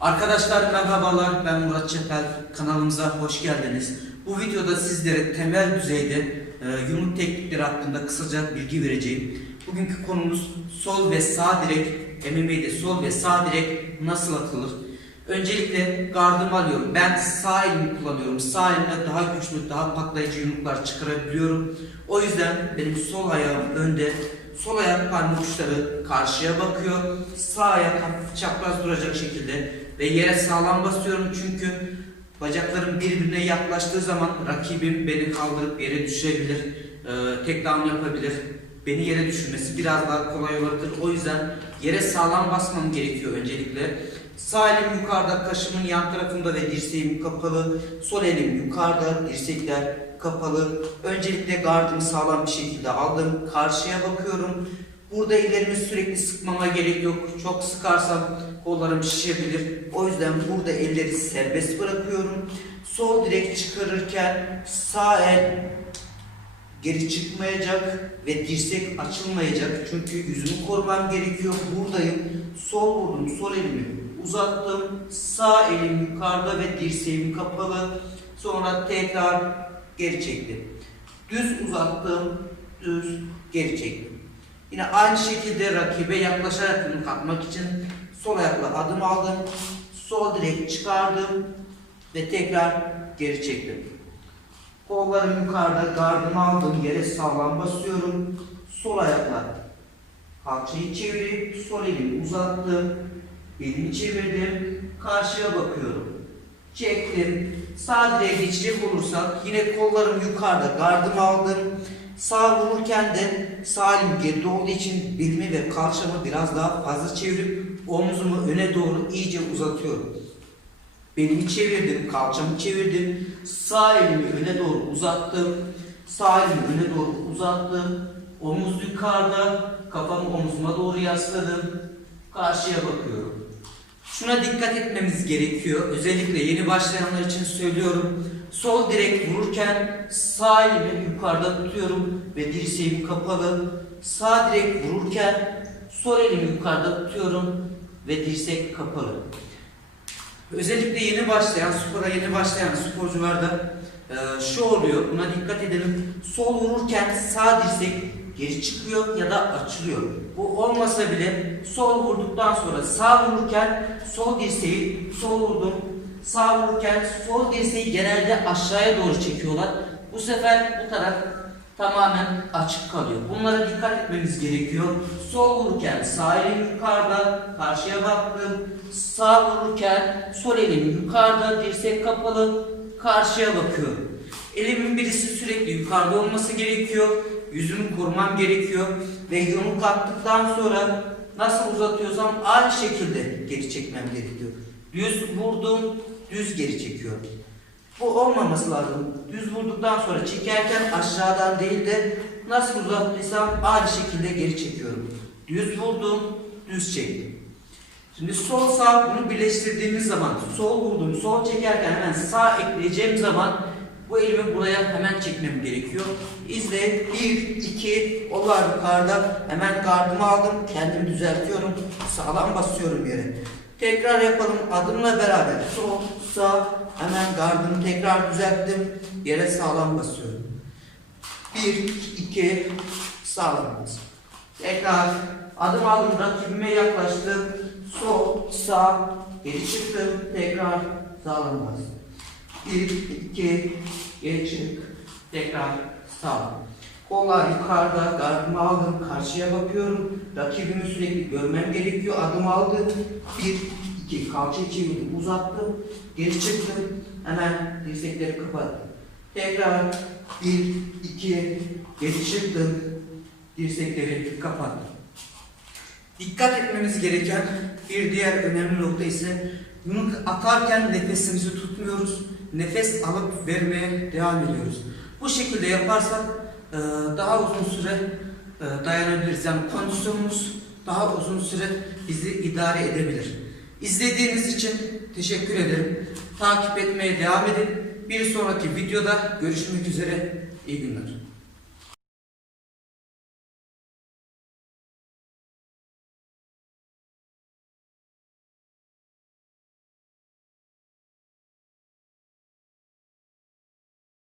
Arkadaşlar merhabalar ben Murat Çepel kanalımıza hoş geldiniz. Bu videoda sizlere temel düzeyde e, yumruk teknikleri hakkında kısaca bilgi vereceğim. Bugünkü konumuz sol ve sağ direk MMA'de sol ve sağ direk nasıl atılır? Öncelikle gardımı alıyorum. Ben sağ elimi kullanıyorum. Sağ elimle daha güçlü, daha patlayıcı yumruklar çıkarabiliyorum. O yüzden benim sol ayağım önde. Sol ayak parmak uçları karşıya bakıyor. Sağ ayak hafif çapraz duracak şekilde ve yere sağlam basıyorum çünkü bacaklarım birbirine yaklaştığı zaman rakibim beni kaldırıp yere düşürebilir. Ee, tek down yapabilir. Beni yere düşürmesi biraz daha kolay olabilir. O yüzden yere sağlam basmam gerekiyor öncelikle. Sağ elim yukarıda, kaşımın yan tarafında ve dirseğim kapalı. Sol elim yukarıda, dirsekler kapalı. Öncelikle gardımı sağlam bir şekilde aldım. Karşıya bakıyorum. Burada ellerimi sürekli sıkmama gerek yok. Çok sıkarsam kollarım şişebilir. O yüzden burada elleri serbest bırakıyorum. Sol direk çıkarırken sağ el geri çıkmayacak ve dirsek açılmayacak. Çünkü yüzümü korumam gerekiyor. Buradayım. Sol vurdum. Sol elimi uzattım. Sağ elim yukarıda ve dirseğim kapalı. Sonra tekrar geri çektim. Düz uzattım. Düz geri çektim. Yine aynı şekilde rakibe yaklaşarak yumruk atmak için sol ayakla adım aldım. Sol direk çıkardım ve tekrar geri çektim. Kollarım yukarıda, gardımı aldım, yere sağlam basıyorum. Sol ayakla kalçayı çevirip sol elimi uzattım. Elimi çevirdim, karşıya bakıyorum. Çektim. Sağ direğe geçecek olursak yine kollarım yukarıda, gardımı aldım. Sağ vururken de sağ elim geride olduğu için belimi ve kalçamı biraz daha fazla çevirip omzumu öne doğru iyice uzatıyorum. Belimi çevirdim, kalçamı çevirdim. Sağ elimi öne doğru uzattım. Sağ elimi öne doğru uzattım. Omuz yukarıda, kafamı omzuma doğru yasladım. Karşıya bakıyorum. Şuna dikkat etmemiz gerekiyor. Özellikle yeni başlayanlar için söylüyorum. Sol direk vururken sağ elimi yukarıda tutuyorum ve dirseğim kapalı. Sağ direk vururken sol elimi yukarıda tutuyorum ve dirsek kapalı. Özellikle yeni başlayan, spora yeni başlayan sporcularda e, şu oluyor, buna dikkat edelim. Sol vururken sağ dirsek geri çıkıyor ya da açılıyor. Bu olmasa bile sol vurduktan sonra sağ vururken sol dirseği sol vurdum, sağ vururken sol dirseği genelde aşağıya doğru çekiyorlar. Bu sefer bu taraf tamamen açık kalıyor. Bunlara dikkat etmemiz gerekiyor. Sol vururken sağ elim yukarıda, karşıya baktım. Sağ vururken sol elim yukarıda, dirsek kapalı, karşıya bakıyorum. Elimin birisi sürekli yukarıda olması gerekiyor. Yüzümü korumam gerekiyor. Ve yumruk attıktan sonra nasıl uzatıyorsam aynı şekilde geri çekmem gerekiyor. Düz vurdum, düz geri çekiyorum. Bu olmaması lazım. Düz vurduktan sonra çekerken aşağıdan değil de nasıl uzattıysam aynı şekilde geri çekiyorum. Düz vurdum, düz çektim. Şimdi sol sağ bunu birleştirdiğimiz zaman sol vurdum, sol çekerken hemen sağ ekleyeceğim zaman bu elimi buraya hemen çekmem gerekiyor. İzle 1, 2, onlar yukarıda hemen gardımı aldım, kendimi düzeltiyorum, sağlam basıyorum yere. Tekrar yapalım adımla beraber sol, sağ, hemen gardımı tekrar düzelttim, yere sağlam basıyorum. 1, 2, sağlam bas. Tekrar adım aldım, rakibime yaklaştım, sol, sağ, geri çıktım, tekrar sağlam bas. 1, 2, geri tekrar sağ. Kollar yukarıda, gardımı aldım, karşıya bakıyorum. Rakibimi sürekli görmem gerekiyor. Adım aldım. 1, 2, kalçayı çevirdim, uzattım. Geri çıktım. Hemen dirsekleri kapattım. Tekrar 1, 2, geri çıktım. Dirsekleri kapattım. Dikkat etmemiz gereken bir diğer önemli nokta ise yumruk atarken nefesimizi tutmuyoruz. Nefes alıp vermeye devam ediyoruz. Bu şekilde yaparsak e, daha uzun süre e, dayanabiliriz. Yani kondisyonumuz daha uzun süre bizi idare edebilir. İzlediğiniz için teşekkür ederim. Takip etmeye devam edin. Bir sonraki videoda görüşmek üzere. İyi günler.